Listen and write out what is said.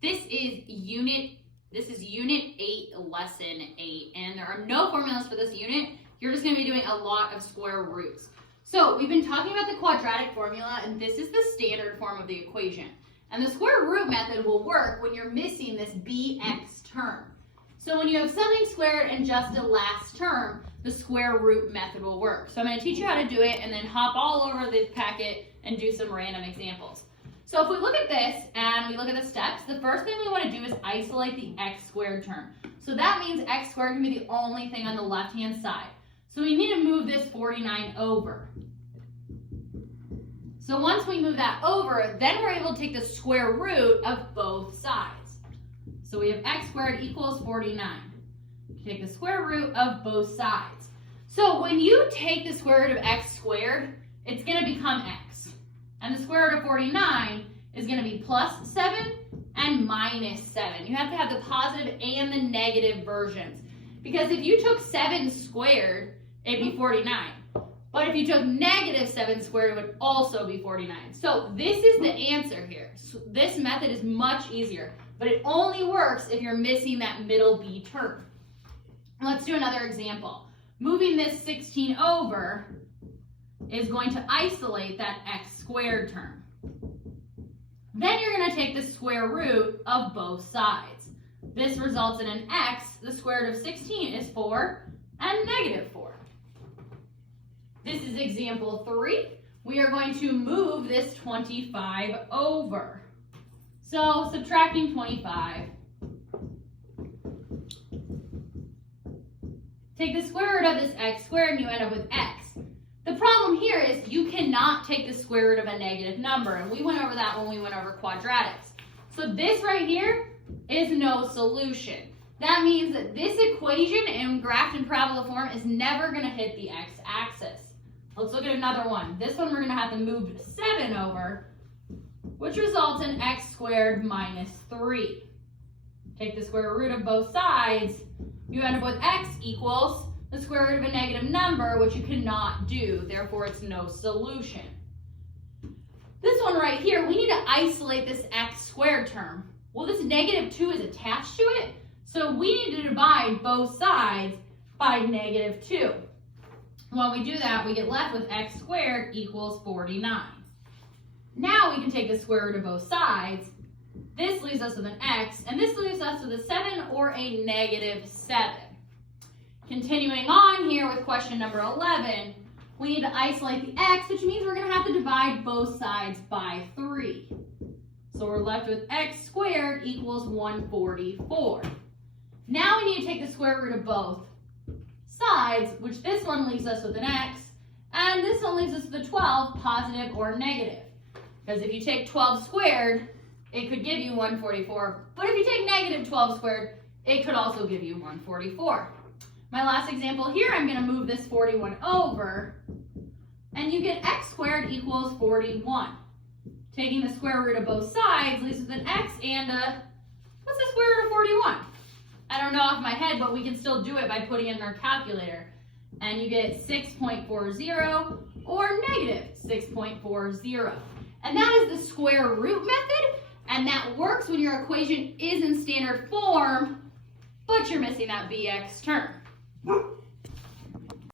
This is Unit 8, Lesson 8, and there are no formulas for this unit. You're just going to be doing a lot of square roots. So we've been talking about the quadratic formula, and this is the standard form of the equation. And the square root method will work when you're missing this bx term. So when you have something squared and just a last term, the square root method will work. So I'm going to teach you how to do it and then hop all over the packet and do some random examples. So if we look at this and we look at the steps, the first thing we want to do is isolate the x squared term. So that means x squared can be the only thing on the left-hand side. So we need to move this 49 over. So once we move that over, then we're able to take the square root of both sides. So we have x squared equals 49. Take the square root of both sides. So when you take the square root of x squared, it's going to become x. And the square root of 49 is going to be plus 7 and minus 7. You have to have the positive and the negative versions. Because if you took 7 squared, it'd be 49. But if you took negative 7 squared, it would also be 49. So this is the answer here. So this method is much easier, but it only works if you're missing that middle b term. Let's do another example. Moving this 16 over is going to isolate that x squared term. Then you're going to take the square root of both sides. This results in an x. The square root of 16 is 4 and negative 4. This is example 3. We are going to move this 25 over. So subtracting 25. Take the square root of this x squared and you end up with x. The problem here is you cannot take the square root of a negative number, and we went over that when we went over quadratics. So this right here is no solution. That means that this equation in graph and parabola form is never going to hit the x-axis. Let's look at another one. This one we're going to have to move 7 over, which results in x squared minus 3. Take the square root of both sides. You end up with x equals the square root of a negative number, which you cannot do. Therefore, it's no solution. This one right here, we need to isolate this x squared term. Well, this negative 2 is attached to it, so we need to divide both sides by negative 2. When we do that, we get left with x squared equals 49. Now we can take the square root of both sides. This leaves us with an x, and this leaves us with a 7 or a negative 7. Continuing on here with question number 11, we need to isolate the x, which means we're going to have to divide both sides by 3. So we're left with x squared equals 144. Now we need to take the square root of both sides, which this one leaves us with an x, and this one leaves us with a 12, positive or negative. Because if you take 12 squared, it could give you 144. But if you take negative 12 squared, it could also give you 144. My last example here, I'm going to move this 41 over, and you get x squared equals 41. Taking the square root of both sides leaves with an x and a, what's the square root of 41? I don't know off my head, but we can still do it by putting it in our calculator. And you get 6.40 or negative 6.40. And that is the square root method, and that works when your equation is in standard form, but you're missing that bx term.